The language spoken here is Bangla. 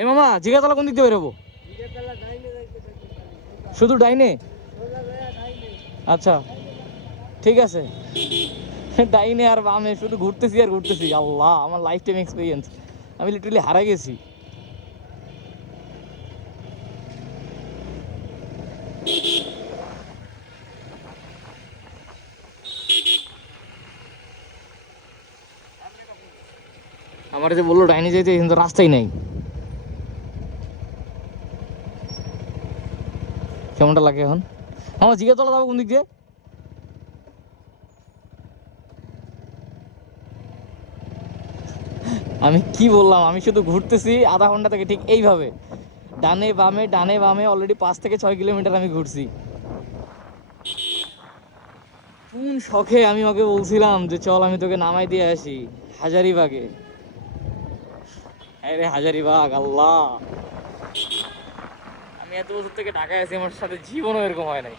এ মামা জিগাতলা কোন দিক দিয়ে বেরোবো? শুধু ডাইনে? আচ্ছা ঠিক আছে। ডাইনে আর বামে শুধু ঘুরতেছি আর ঘুরতেছি। আল্লাহ, আমার লাইফ টাইম এক্সপিরিয়েন্স, আমি লিটারালি হারা গেছি। আমার যে বললো ডাইনে যেতে, কিন্তু রাস্তাই নাই। কেমনটা লাগে এখন? আমার জিগাতলা যাবো কোন দিক দিয়ে? আমি কি বললাম, আমি শুধু ঘুরতেছি আধা ঘন্টা থেকে ঠিক এইভাবে ডানে বামে ডানে বামে। অলরেডি 5 থেকে 6 কিলোমিটার আমি ঘুরছি। কোন শখে আমি ওকে বলছিলাম যে চল আমি তোকে নামাই দিয়ে আসি হাজারিবাগে। হ্যাঁ রে, হাজারিবাগ। আল্লাহ, আমি এত বছর থেকে ঢাকায় আছি, আমার সাথে জীবনও এরকম হয় নাই।